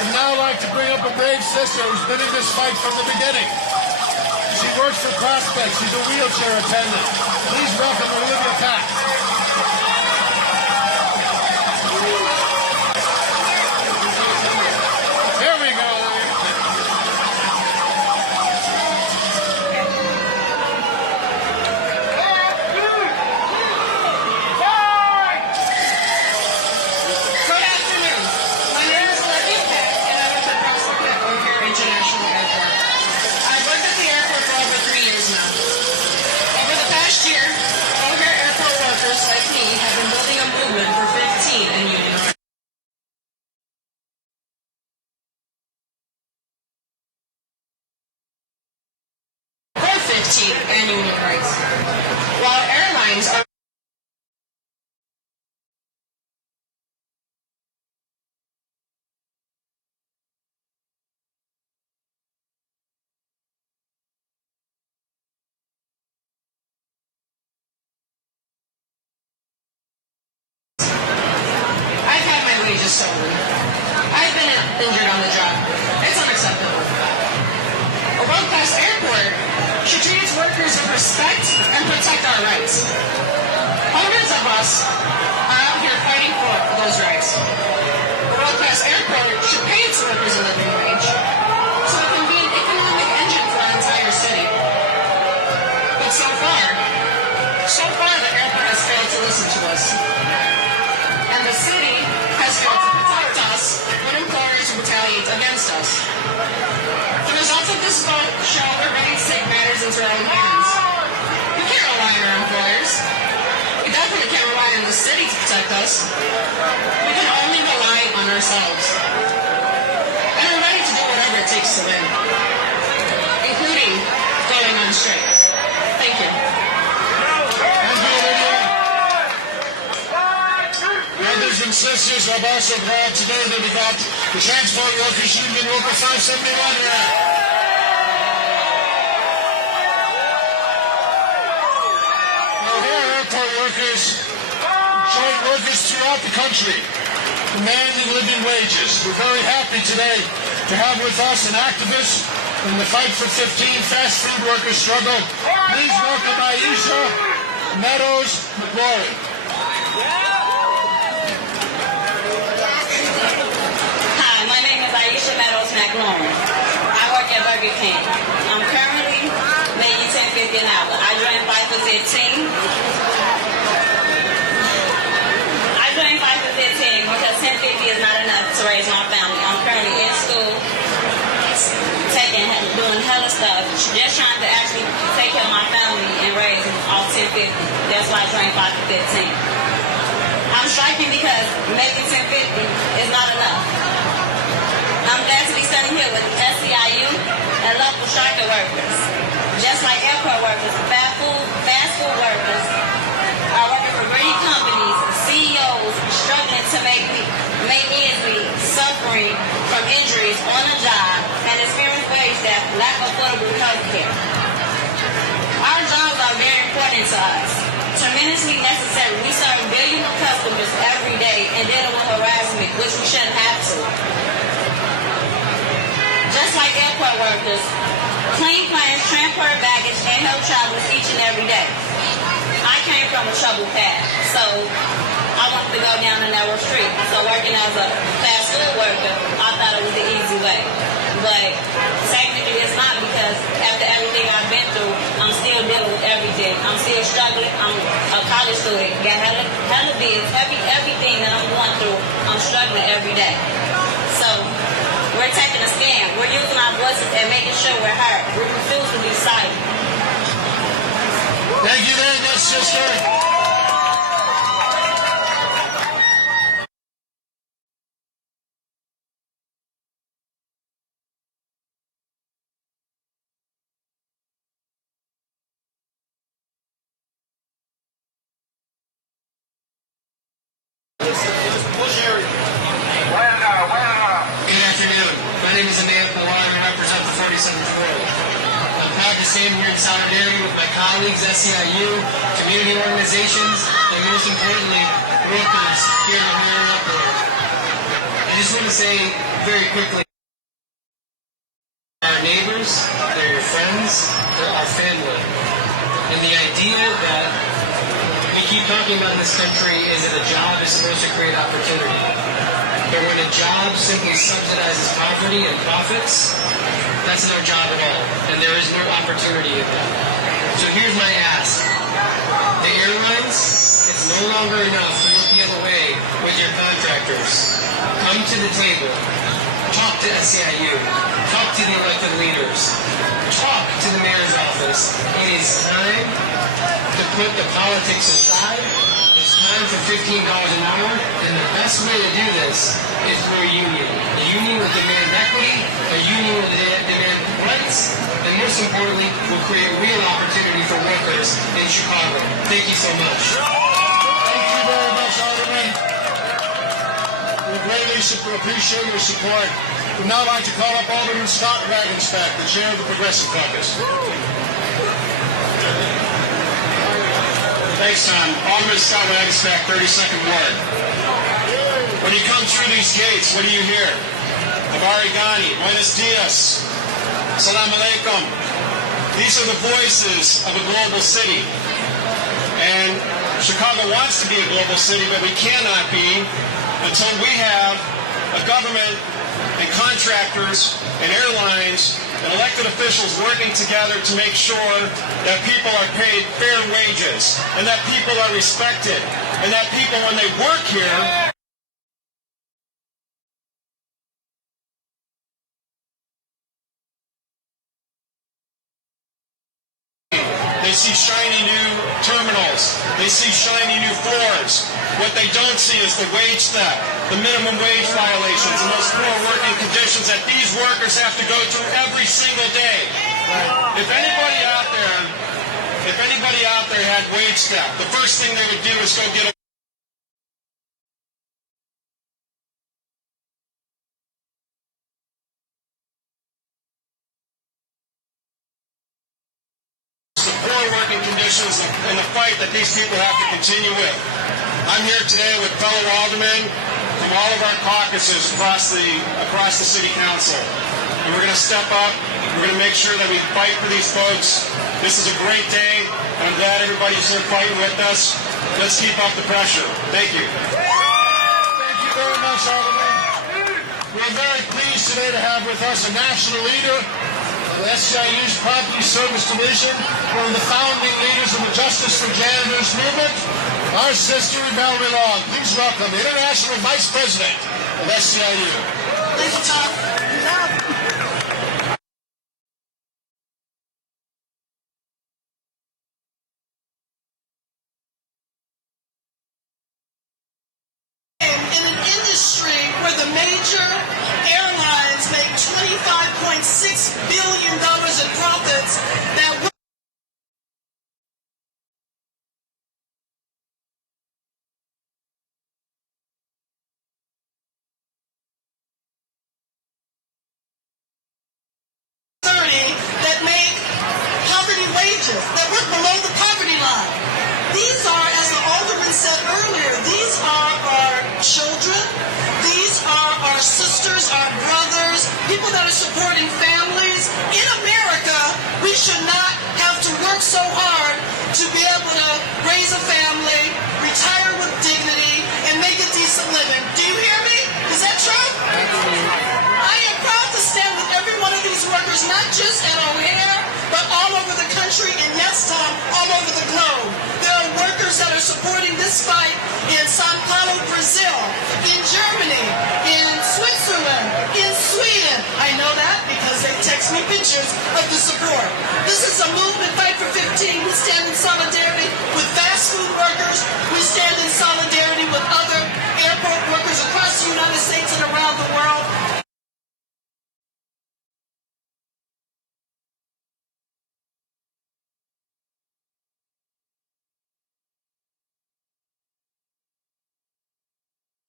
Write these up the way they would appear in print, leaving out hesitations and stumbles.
I'd now like to bring up a brave sister who's been in this fight from the beginning. She works for Prospect. She's a wheelchair attendant. Please welcome Olivia Pack. Here we go. Good afternoon. My name is Olivia Pack, and I work for Prospect O'Hare International Airport. I've worked at the airport for over 3 years now. Over the past year, O'Hare Airport workers like me have been building a movement for 15 in union rights. For 15 and union rights. While airlines are I've had my wages stolen. I've been injured on the job. It's unacceptable. A world-class airport should treat its workers with respect and protect our rights. Hundreds of us are out here fighting for those rights. A world-class airport should pay its workers a living wage so it can be an economic engine for our entire city. But so far the airport has failed to listen to us. And the city has failed to protect us when employers retaliate against us. The results of this vote show we're ready to take matters into our own hands. We can't rely on our employers. We definitely can't rely on the city to protect us. We can only rely on ourselves. And we're ready to do whatever it takes to win, including going on strike. Thank you. Brothers and sisters, I'm also glad today that we got the Transport Workers Union Local 571 here. O'Hare Airport workers join workers throughout the country demanding living wages. We're very happy today to have with us an activist in the fight for 15 fast food workers struggle. Please welcome Aisha Meadows McLaurin. My name is Aisha Meadows McLaurin. I work at Burger King. I'm currently making $10.50 an hour. I joined 5 for 15. I joined 5 for 15 because $10.50 is not enough to raise my family. I'm currently in school, doing hella stuff, just trying to actually take care of my family and raise off $10.50. That's why I joined 5 for 15. I'm striking because making $10.50 is not enough. I'm glad to be standing here with SEIU and local striker workers. Just like airport workers, fast food workers are working for greedy companies, CEOs struggling to make ends meet, suffering from injuries on the job, and experience wage theft, lack of affordable health care. Our jobs are very important to us, tremendously necessary. We serve billions of customers every day and dealing with harassment, which we shouldn't have to. Just like airport workers, clean planes, transport baggage, and help travelers each and every day. I came from a troubled past, so I wanted to go down a narrow street. So working as a fast food worker, I thought it was the easy way. But technically it's not, because after everything I've been through, I'm still dealing with everything. I'm still struggling. I'm a college student, got hella bills, everything that I'm going through, I'm struggling every day. So we're taking a stand. We're using our voices and making sure we're heard. We refuse to be silent. Thank you very much, sister. Stand here in solidarity with my colleagues, SEIU, community organizations, and most importantly, workers here at O'Hare Airport. And just want to say very quickly, our neighbors, they're your friends, they're our family. And the idea that we keep talking about in this country is that a job is supposed to create opportunity. But when a job simply subsidizes poverty and profits, that's no job at all. And there is no opportunity in that. So here's my ask. The airlines, it's no longer enough to look the other way with your contractors. Come to the table. Talk to SEIU. Talk to the elected leaders. Talk to the mayor's office. It is time to put the politics aside. It's time for $15 an hour. And the best way to do this is through a union. A union will demand equity. A union will demand rights. And most importantly, will create real opportunity for workers in Chicago. Thank you so much. Thank you very much, Alderman. We greatly appreciate your support. We'd now like to call up Alderman Scott Wagenstack, the chair of the Progressive Caucus. Thanks, Tom. Alderman Scott Wagenstack, 32nd Ward. When you come through these gates, what do you hear? Abarigani, buenos dias, salam alaikum. These are the voices of a global city. And Chicago wants to be a global city, but we cannot be until we have a government and contractors and airlines and elected officials working together to make sure that people are paid fair wages and that people are respected and that people, when they work here, they see shiny new terminals. They see shiny new floors. What they don't see is the wage theft, the minimum wage violations, and those poor working conditions that these workers have to go through every single day. If anybody out there had wage theft, the first thing they would do is go get a working conditions and the fight that these people have to continue with. I'm here today with fellow aldermen from all of our caucuses across the city council. And we're going to step up. We're going to make sure that we fight for these folks. This is a great day, and I'm glad everybody's here fighting with us. Let's keep up the pressure. Thank you. Thank you very much, Alderman. We're very pleased today to have with us a national leader of SEIU's Property Service Division, one of the founding leaders of the Justice for Janitors movement, our sister Valerie Long. Please welcome the International Vice President of SEIU. Thank you, Tom. In an industry where the major airlines make $25.6 billion in profits, that make poverty wages, that work below the poverty line. These are, as the alderman said earlier, these are our children, these are our sisters, our brothers, people that are supporting families. In America, we should not have to work so hard to be able to raise a family, retire with dignity, and make a decent living. Do you hear me? Is that true? I am proud to stand with every one of these workers, not just at O'Hare, but all over the country, and yes, Tom, all over the globe. There are workers that are supporting this fight in Sao Paulo, Brazil, in Germany, in Switzerland, in Sweden. I know that because they text me pictures of the support. This is a movement, Fight for 15. We stand in solidarity with fast food workers. We stand in solidarity with other airport workers across the United States and around the world.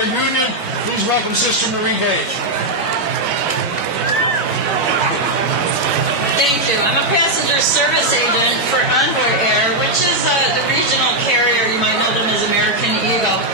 Union, please welcome Sister Marie Gage. Thank you. I'm a passenger service agent for Envoy Air, which is the regional carrier. You might know them as American Eagle.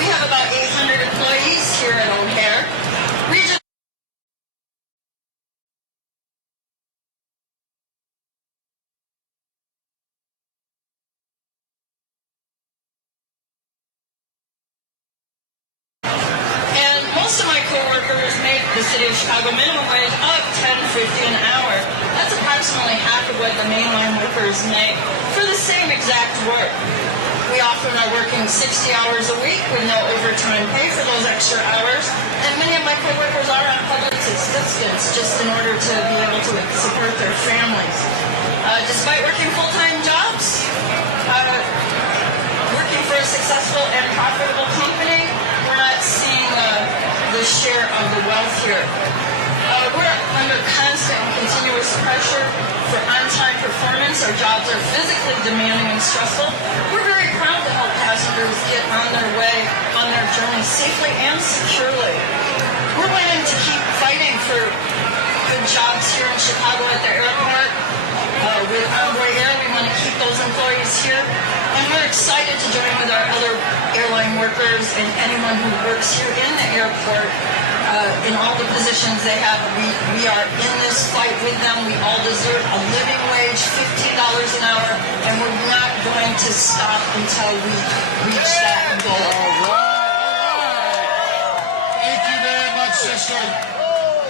We have about 800 employees here at O'Hare. city of Chicago minimum wage of $10.50 an hour. That's approximately half of what the mainline workers make for the same exact work. We often are working 60 hours a week with no overtime pay for those extra hours, and many of my coworkers are on public assistance just in order to be able to support their families. Despite working full-time jobs, working for a successful and profitable company, we're not seeing the share of the wealth here. We're under constant and continuous pressure for on-time performance. Our jobs are physically demanding and stressful. We're very proud to help passengers get on their way, on their journey safely and securely. We're willing to keep fighting for good jobs here in Chicago at the airport. With Envoy Air, we want to keep those employees here. And we're excited to join with our other airline workers and anyone who works here in the airport in all the positions they have. We are in this fight with them. We all deserve a living wage, $15 an hour, and we're not going to stop until we reach that goal. All right. Thank you very much, sister.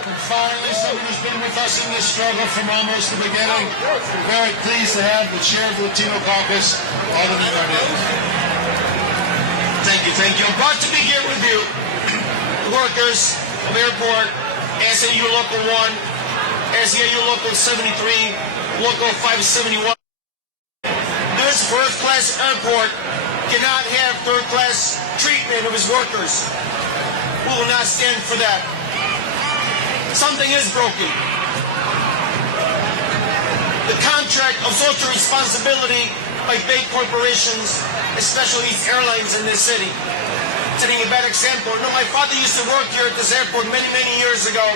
And finally, someone who's been with us in this struggle from almost the beginning. We're very pleased to have the chair of the Latino Caucus, Alderman Hernandez. Thank you. I'm proud to be here with you, workers of airport, SAU Local 1, SAU Local 73, Local 571. This first-class airport cannot have third-class treatment of its workers. We will not stand for that. Something is broken. The contract of social responsibility by big corporations, especially these airlines in this city. Setting a bad example. You know, my father used to work here at this airport many years ago.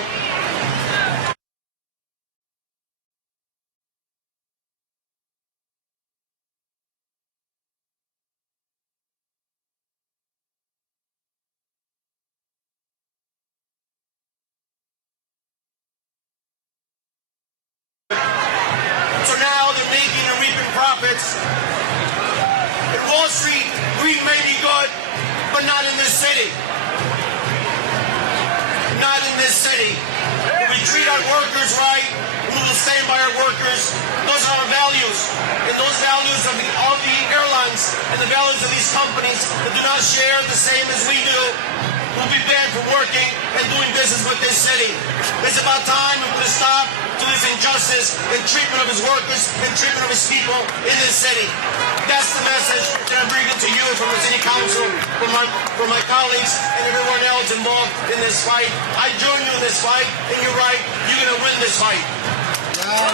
So now they're making and reaping profits. At Wall Street, greed may be good, but not in this city. Not in this city. If we treat our workers right, we will stand by our workers. Those are our values. And those values of the airlines and the values of these companies that do not share the same as we do will be banned from working and doing business with this city. It's about time we put a stop to this injustice and treatment of his workers and treatment of his people in this city. That's the message that I'm bringing to you from the City Council, from my colleagues and everyone else involved in this fight. I join you in this fight, and you're right, you're going to win this fight.